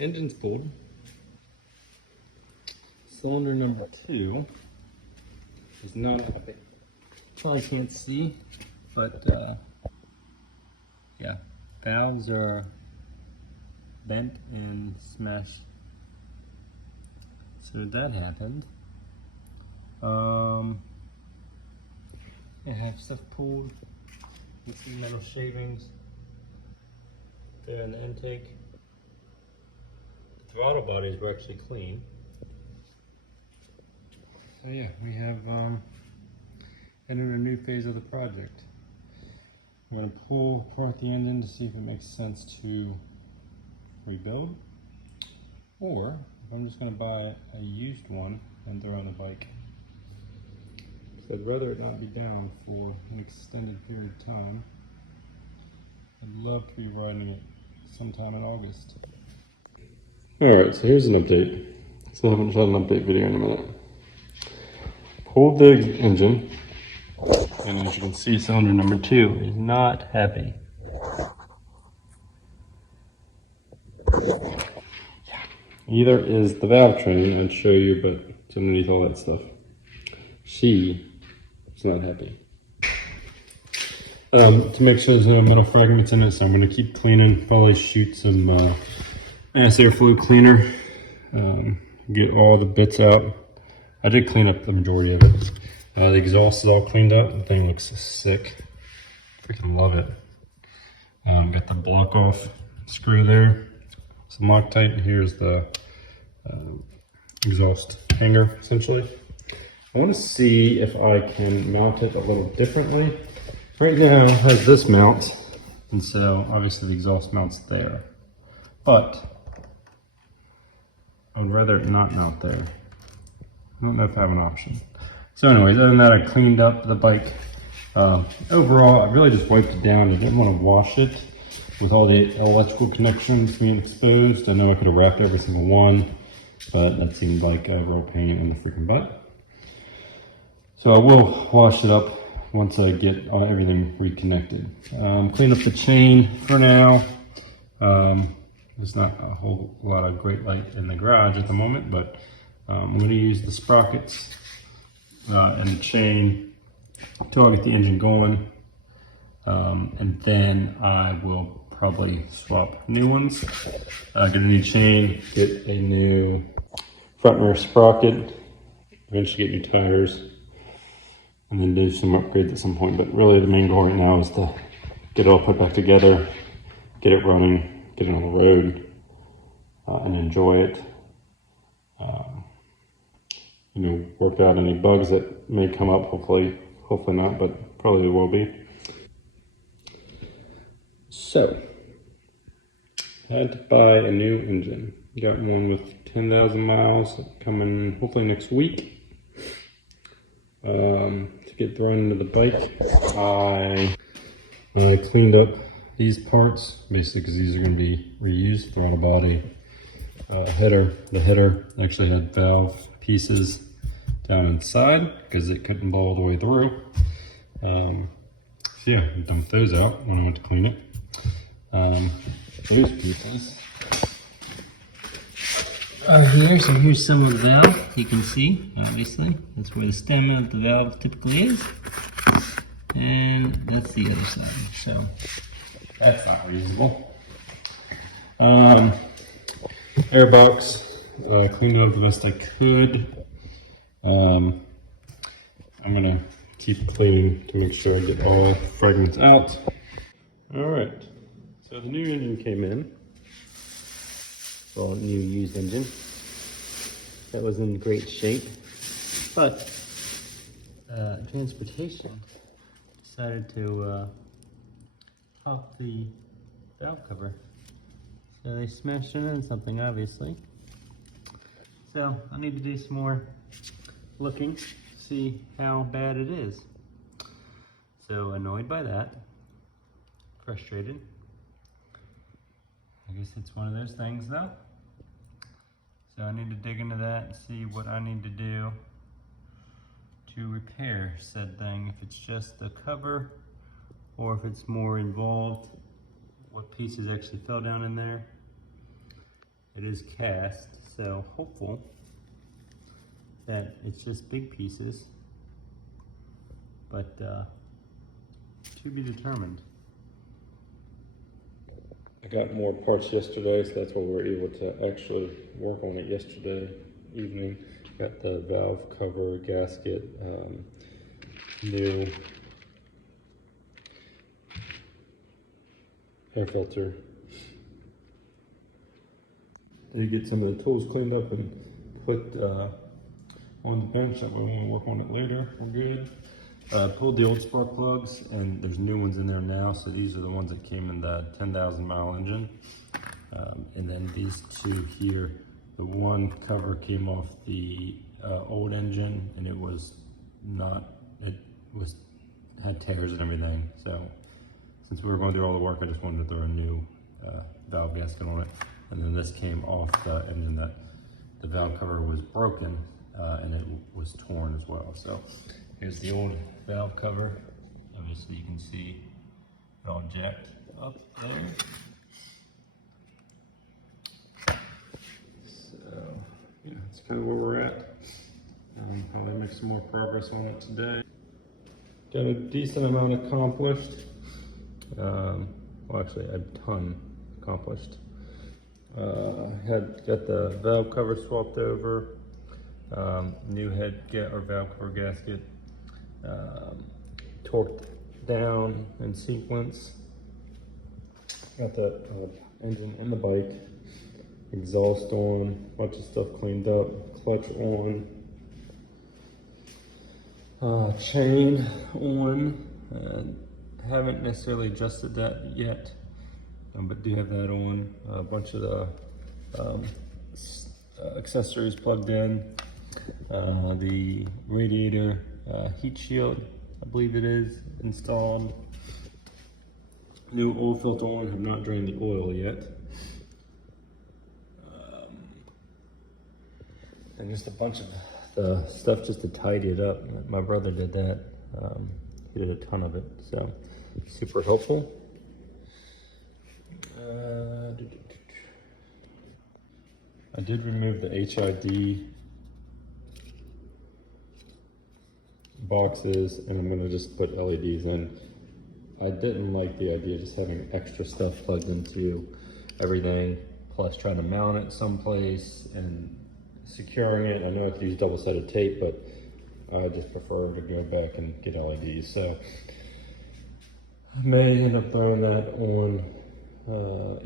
Engine's pulled. Cylinder number 2 is not happy. Probably can't see, but yeah, valves are bent and smashed. So that happened. I have stuff pulled with some metal shavings there in the intake. The throttle bodies were actually clean. So yeah, we have entered a new phase of the project. I'm going to pull apart the engine to see if it makes sense to rebuild, or if I'm just going to buy a used one and throw on the bike. So I'd rather it not be down for an extended period of time. I'd love to be riding it sometime in August. Alright, so here's an update. Still haven't shot an update video in a minute. Pulled the engine, and as you can see, cylinder number 2 is not happy. Either is the valve train, I'd show you, but it's underneath all that stuff. She is not happy. To make sure there's no metal fragments in it, so I'm going to keep cleaning, probably shoot some mass airflow cleaner, get all the bits out. I did clean up the majority of it. The exhaust is all cleaned up. The thing looks sick. Freaking love it. Got the block off screw there. Some Loctite. Here's the exhaust hanger, essentially. I want to see if I can mount it a little differently. Right now it has this mount, and so obviously the exhaust mounts there. But I would rather it not mount there. I don't know if I have an option. So anyways, other than that, I cleaned up the bike. Overall, I really just wiped it down. I didn't want to wash it with all the electrical connections being exposed. I know I could have wrapped every single one, but that seemed like a real pain in the freaking butt. So I will wash it up once I get everything reconnected. Clean up the chain for now. There's not a whole lot of great light in the garage at the moment, but I'm going to use the sprockets and the chain until I get the engine going, and then I will probably swap new ones, get a new chain, get a new front rear sprocket, eventually get new tires, and then do some upgrades at some point. But really the main goal right now is to get it all put back together, get it running, get it on the road, and enjoy it. Work out any bugs that may come up, hopefully not, but probably will be. So, had to buy a new engine. Got one with 10,000 miles coming hopefully next week. To get thrown into the bike, I cleaned up these parts, basically because these are going to be reused. Throttle body, header. The header actually had valve pieces down inside because it couldn't blow all the way through. So yeah, I dumped those out when I went to clean it. Those pieces are here. So here's some of the valve. You can see, obviously, that's where the stem of the valve typically is. And that's the other side. So that's not reusable. Airbox, cleaned it up the best I could. I'm gonna keep cleaning to make sure I get all fragments out. All right, so the new engine came in. Well, new used engine. That was in great shape, but transportation decided to pop the valve cover. So they smashed it in something, obviously. So I need to do some more looking, see how bad it is. So annoyed by that, frustrated. I guess it's one of those things though. So I need to dig into that and see what I need to do to repair said thing. If it's just the cover or if it's more involved, what pieces actually fell down in there. it is cast, so hopeful that it's just big pieces, but to be determined. I got more parts yesterday, so that's why we were able to actually work on it yesterday evening. Got the valve cover, gasket, new air filter. Did get some of the tools cleaned up and put on the bench. That way when we work on it later, we're good. Pulled the old spark plugs, and there's new ones in there now. So these are the ones that came in the 10,000 mile engine. And then these two here, the one cover came off the old engine, and it was had tears and everything. So since we were going through all the work, I just wanted to throw a new valve gasket on it. And then this came off the engine that the valve cover was broken, and it was torn as well. So here's the old valve cover. Obviously you can see it all jacked up there. So yeah, that's kind of where we're at. Probably make some more progress on it today. Got a decent amount accomplished. Well, actually a ton accomplished. Got the valve cover swapped over, new valve cover gasket, torqued down in sequence. Got the engine in the bike, exhaust on, bunch of stuff cleaned up, clutch on, chain on. Haven't necessarily adjusted that yet, but do have that on. A bunch of the accessories plugged in. The radiator heat shield, I believe it is, installed. New oil filter on, have not drained the oil yet. And just a bunch of the stuff just to tidy it up. My brother did that. He did a ton of it, so super helpful. I did remove the HID boxes, and I'm gonna just put LEDs in. I didn't like the idea of just having extra stuff plugged into everything, plus trying to mount it someplace and securing it. I know I could use double-sided tape, but I just prefer to go back and get LEDs. So I may end up throwing that on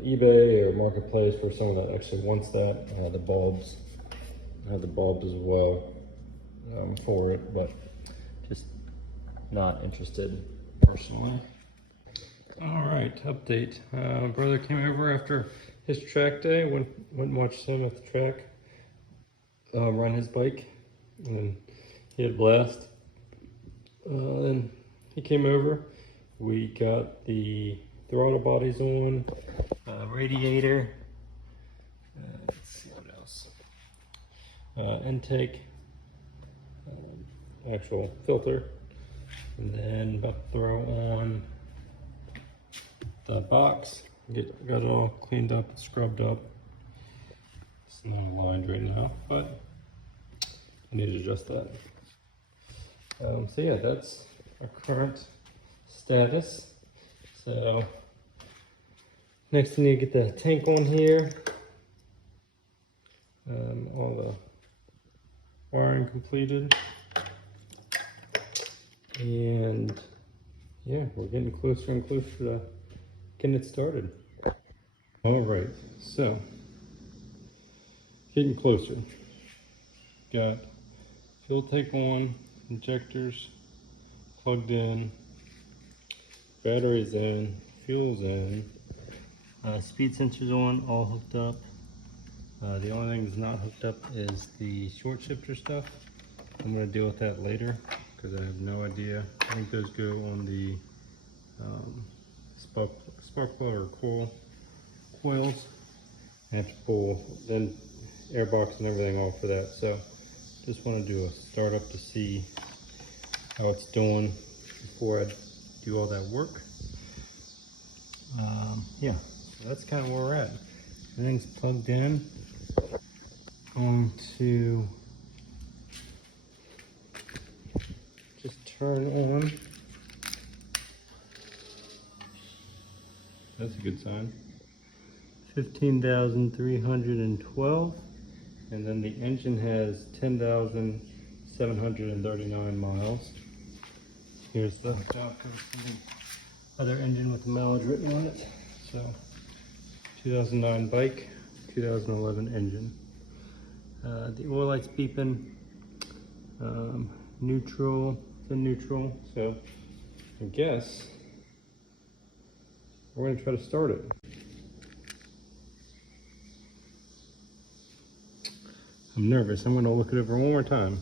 eBay or Marketplace for someone that actually wants that. I have the bulbs as well for it, but just not interested personally. All right, update. Brother came over after his track day, went and watched him at the track, run his bike, and then he had a blast. Then he came over. We got the throttle bodies on, radiator. Let's see what else. Intake, actual filter, and then about to throw on the box. Got it all cleaned up and scrubbed up. It's not aligned right now, but I need to adjust that. So yeah, that's our current status. So next we need to get the tank on here. All the wiring completed. And yeah, we're getting closer and closer to getting it started. All right, so getting closer. Got fuel tank on, injectors plugged in, batteries in, fuel's in, speed sensors on, all hooked up. The only thing that's not hooked up is the short shifter stuff. I'm going to deal with that later because I have no idea. I think those go on the spark plug or coils. I have to pull then airbox and everything off for that. So just want to do a startup to see how it's doing before I do all that work. Yeah, so that's kind of where we're at. Everything's plugged in. Going to just turn on. That's a good sign. 15,312, and then the engine has 10,739 miles. Here's the other engine with the mileage written on it. So 2009 bike, 2011 engine. The oil light's beeping. Neutral, it's in neutral. So I guess we're going to try to start it. I'm nervous. I'm going to look it over one more time.